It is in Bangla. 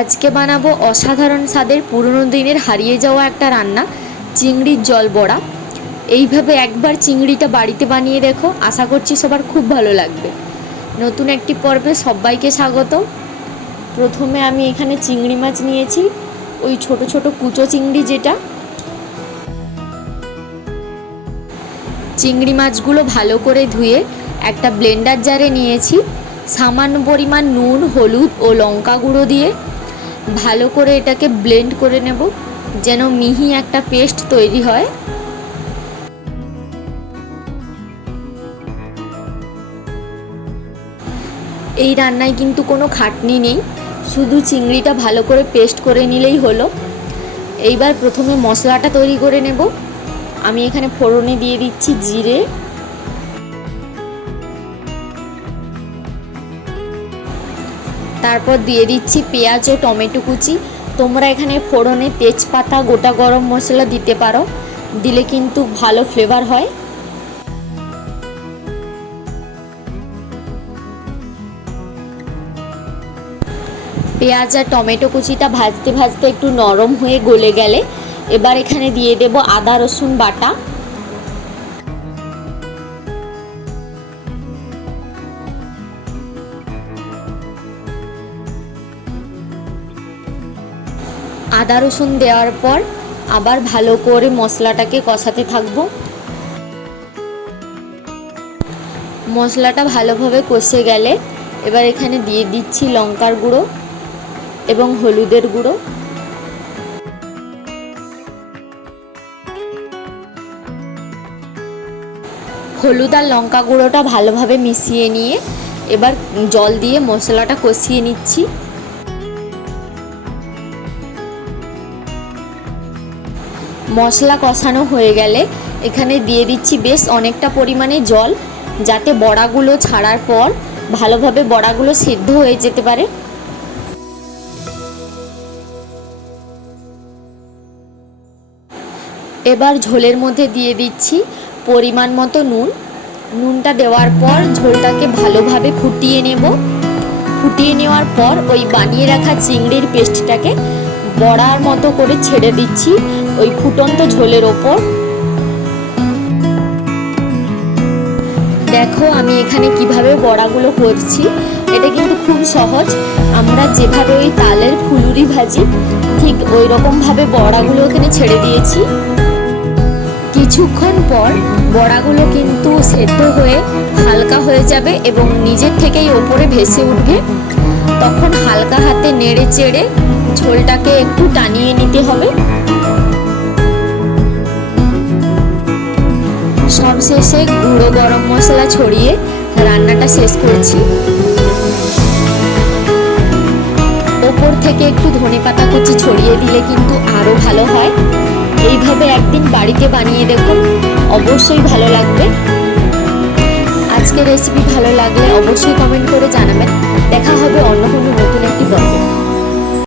আজকে বানাবো অসাধারণ স্বাদের পুরনো দিনের হারিয়ে যাওয়া একটা রান্না, চিংড়ির জল বড়া। এইভাবে একবার চিংড়িটা বাড়িতে বানিয়ে দেখো, আশা করছি সবার খুব ভালো লাগবে। নতুন একটি পর্বে সবাইকে স্বাগত। প্রথমে আমি এখানে চিংড়ি মাছ নিয়েছি, ওই ছোট ছোট কুচো চিংড়ি যেটা। চিংড়ি মাছগুলো ভালো করে ধুয়ে একটা ব্লেন্ডার জারে নিয়েছি। সামান্য পরিমাণ নুন, হলুদ ও লঙ্কা গুঁড়ো দিয়ে ভালো করে এটাকে ব্লেন্ড করে নেব, যেন মিহি একটা পেস্ট তৈরি হয়। এই রান্নায় কিন্তু কোনো খাটনি নেই, শুধু চিংড়িটা ভালো করে পেস্ট করে নিলেই হলো। এইবার প্রথমে মশলাটা তৈরি করে নেব। আমি এখানে ফোড়নে দিয়ে দিচ্ছি জিরে, তারপর দিয়ে দিচ্ছি পেঁয়াজ ও টমেটো কুচি। তোমরা এখানে ফোড়নে তেজপাতা, গোটা গরম মশলা দিতে পারো, দিলে কিন্তু ভালো ফ্লেভার হয়। পেঁয়াজ আর টমেটো কুচিটা ভাজতে ভাজতে একটু নরম হয়ে গলে গেলে এবার এখানে দিয়ে দেব আদা রসুন বাটা। আদা রসুন দেওয়ার পর আবার ভালো করে মশলাটাকে কষাতে থাকবো। মশলাটা ভালোভাবে কষে গেলে এবার এখানে দিয়ে দিচ্ছি লঙ্কার গুঁড়ো এবং হলুদের গুঁড়ো। হলুদ আর লঙ্কা গুঁড়োটা ভালোভাবে মিশিয়ে নিয়ে এবার জল দিয়ে মশলাটা কষিয়ে নিচ্ছি। মশলা কষানো হয়ে গেলে এখানে দিয়ে দিচ্ছি বেশ অনেকটা পরিমাণে জল, যাতে বড়াগুলো ছাড়ার পর ভালোভাবে বড়াগুলো সিদ্ধ হয়ে যেতে পারে। এবার ঝোলের মধ্যে দিয়ে দিচ্ছি পরিমাণ মতো নুন। নুনটা দেওয়ার পর ঝোলটাকে ভালোভাবে ফুটিয়ে নেব। ফুটিয়ে নেওয়ার পর ওই বানিয়ে রাখা চিংড়ির পেস্টটাকে বড়ার মতো করে ছেড়ে দিচ্ছি ওই ফুটন্ত ঝোলের ওপর। দেখো আমি এখানে কিভাবে বড়াগুলো করছি, এটা কিন্তু খুব সহজ। আমরা যেভাবে ওই তালের ফুলুরি ভাজি, ঠিক ওই রকমভাবে বড়াগুলো এখানে ছেড়ে দিয়েছি। কিছুক্ষণ পর বড়াগুলো কিন্তু সেদ্ধ হয়ে হালকা হয়ে যাবে এবং নিজের থেকেই ওপরে ভেসে উঠবে। তখন হালকা হাতে নেড়ে চেড়ে ঝোলটাকে একটু টানিয়ে নিতে হবে। সবশেষে গুঁড়ো গরম মশলা ছড়িয়ে রান্নাটা শেষ করছি। ওপর থেকে একটু ধনেপাতা কুচি ছড়িয়ে দিলে কিন্তু আরও ভালো হয়। এইভাবে একদিন বাড়িতে বানিয়ে দেখুন, অবশ্যই ভালো লাগবে। আজকের রেসিপি ভালো লাগলে অবশ্যই কমেন্ট করে জানাবেন। দেখা হবে অন্য কোনো নতুন একটি পর্বে।